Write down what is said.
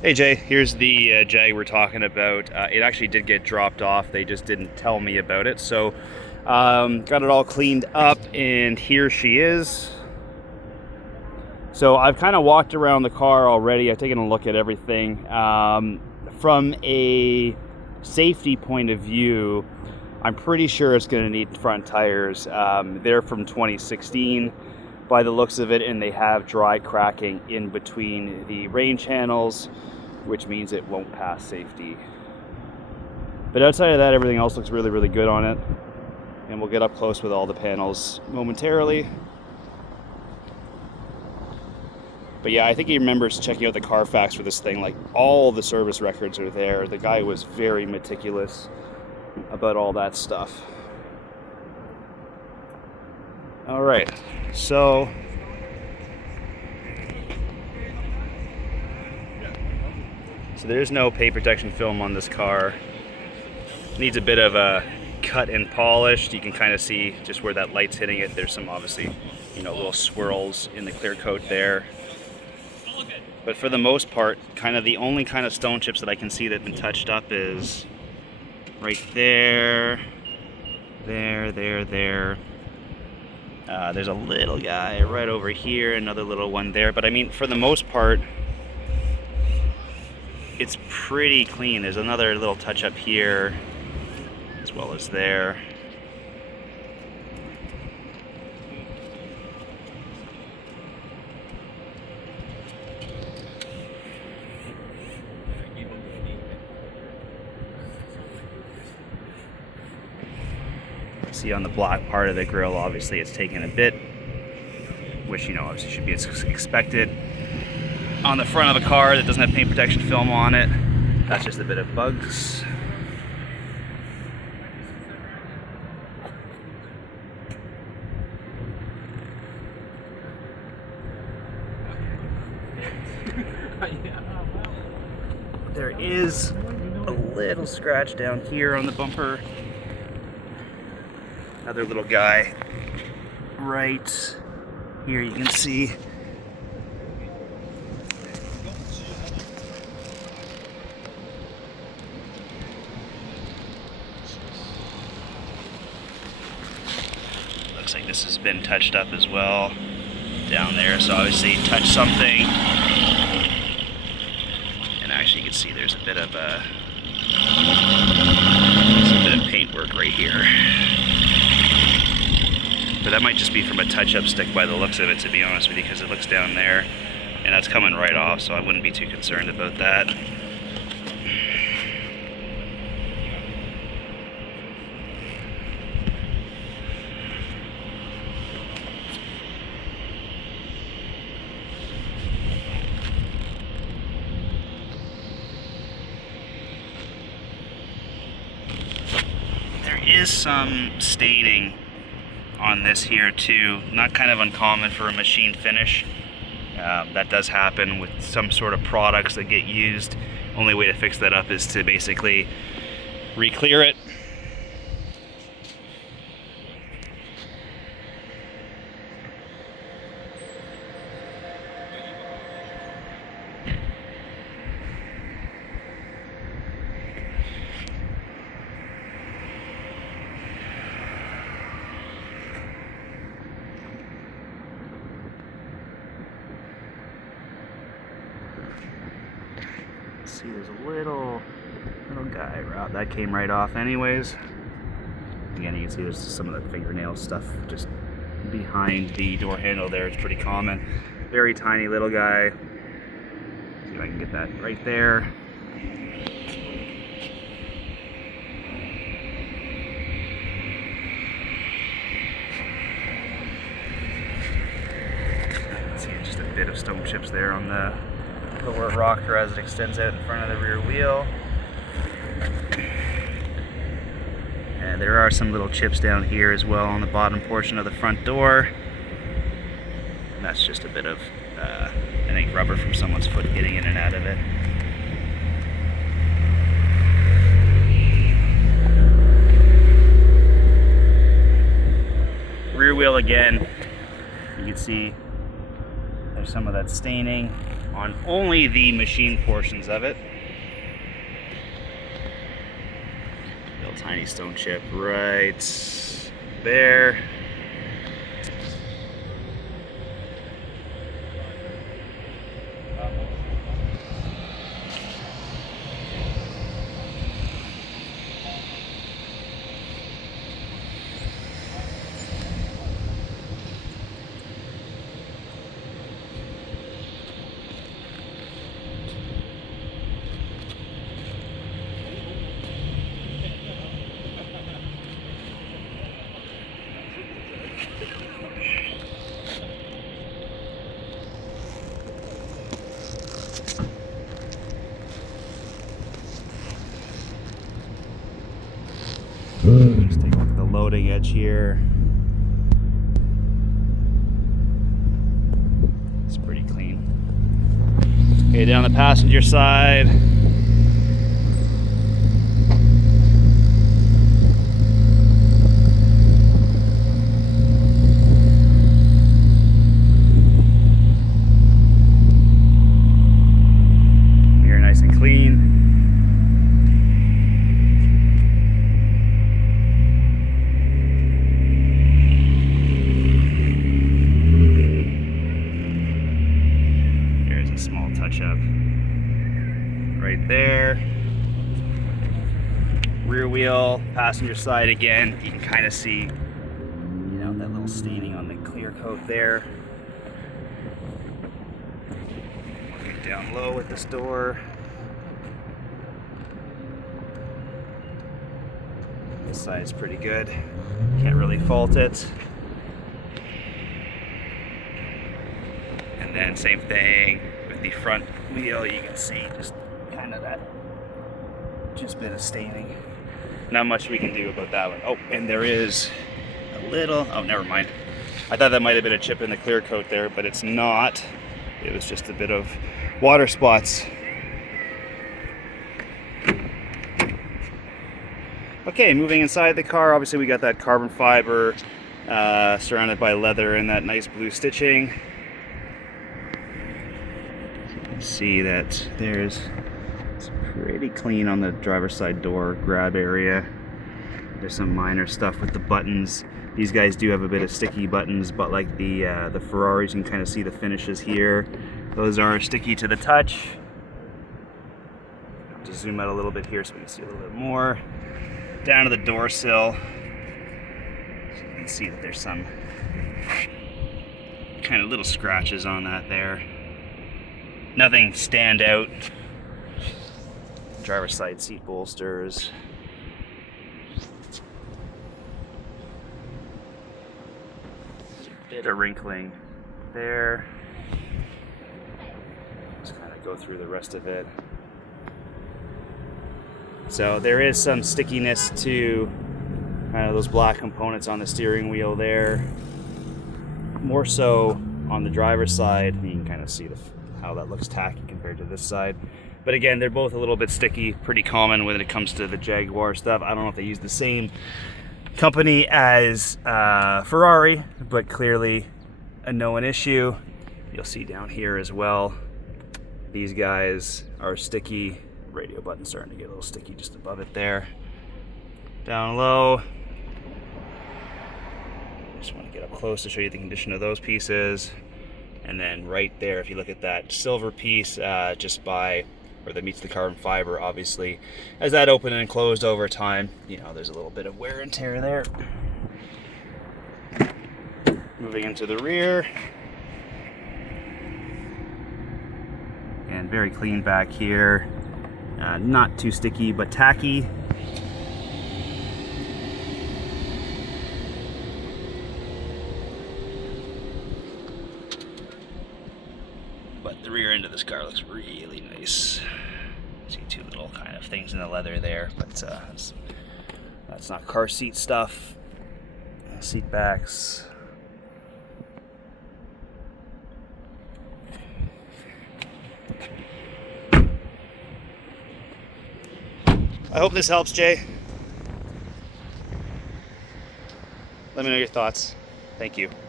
Hey Jay, here's the Jag we're talking about. It actually did get dropped off. They just didn't tell me about it. So got it all cleaned up, and here she is. So I've kind of walked around the car already. I've taken a look at everything. From a safety point of view, I'm pretty sure it's going to need front tires. They're from 2016 by the looks of it, and they have dry cracking in between the rain channels, which means it won't pass safety. But outside of that, everything else looks really, really good on it. And we'll get up close with all the panels momentarily. But yeah, I think he remembers checking out the Carfax for this thing. Like, all the service records are there. The guy was very meticulous about all that stuff. All right, so there's no paint protection film on this car. Needs a bit of a cut and polish. You can kind of see just where that light's hitting it. There's some obviously, little swirls in the clear coat there. But for the most part, kind of the only kind of stone chips that I can see that have been touched up is right there, there. There's a little guy right over here, another little one there. But I mean, for the most part, it's pretty clean. There's another little touch up here, as well as there. See on the black part of the grill, obviously it's taken a bit, which obviously should be expected. On the front of the car that doesn't have paint protection film on it, that's just a bit of bugs. There is a little scratch down here on the bumper. Another little guy right here, you can see. Looks like this has been touched up as well down there, so obviously touch something. And actually you can see there's a bit of paint work right here. But that might just be from a touch-up stick by the looks of it, to be honest with you, because it looks down there and that's coming right off, so I wouldn't be too concerned about that. There is some staining on this here too, not kind of uncommon for a machine finish. That does happen with some sort of products that get used. Only way to fix that up is to basically re-clear it. See, there's a little guy that came right off anyways. Again, you can see there's some of the fingernail stuff just behind the door handle there. It's pretty common. Very tiny little guy. See if I can get that right there. See, just a bit of stone chips there on the lower rocker as it extends out in front of the rear wheel. And there are some little chips down here as well on the bottom portion of the front door. And that's just a bit of, I think, rubber from someone's foot getting in and out of it. Rear wheel again, you can see there's some of that staining on only the machine portions of it. Little tiny stone chip right there. Just take a look at the loading edge here. It's pretty clean. Okay, down the passenger side. Mirror nice and clean. Small touch up right there. Rear wheel, passenger side again. You can kind of see, you know, that little staining on the clear coat there. Looking down low with this door. This side's pretty good. Can't really fault it. And then same thing. The front wheel, you can see just kind of that just bit of staining. Not much we can do about that one. Oh, and there is a little, oh, never mind. I thought that might have been a chip in the clear coat there, but it's not. It was just a bit of water spots. Okay, moving inside the car, obviously we got that carbon fiber surrounded by leather and that nice blue stitching. See that it's pretty clean on the driver's side door grab area. There's some minor stuff with the buttons. These guys do have a bit of sticky buttons, but like the Ferraris, you can kind of see the finishes here. Those are sticky to the touch. I'll just zoom out a little bit here so we can see a little bit more. Down to the door sill. So you can see that there's some kind of little scratches on that there. Nothing stand out. Driver's side seat bolsters. A bit of wrinkling there. Just kind of go through the rest of it. So there is some stickiness to kind of those black components on the steering wheel there. More so on the driver's side. You can kind of see how that looks tacky compared to this side. But again, they're both a little bit sticky, pretty common when it comes to the Jaguar stuff. I don't know if they use the same company as Ferrari, but clearly a known issue. You'll see down here as well, these guys are sticky. Radio button starting to get a little sticky just above it there. Down low. Just want to get up close to show you the condition of those pieces. And then right there, if you look at that silver piece just by, or that meets the carbon fiber, obviously, as that opened and closed over time, you know, there's a little bit of wear and tear there. Moving into the rear. And very clean back here. Not too sticky, but tacky. But the rear end of this car looks really nice. See two little kind of things in the leather there, but that's not car seat stuff. Seat backs. I hope this helps, Jay. Let me know your thoughts. Thank you.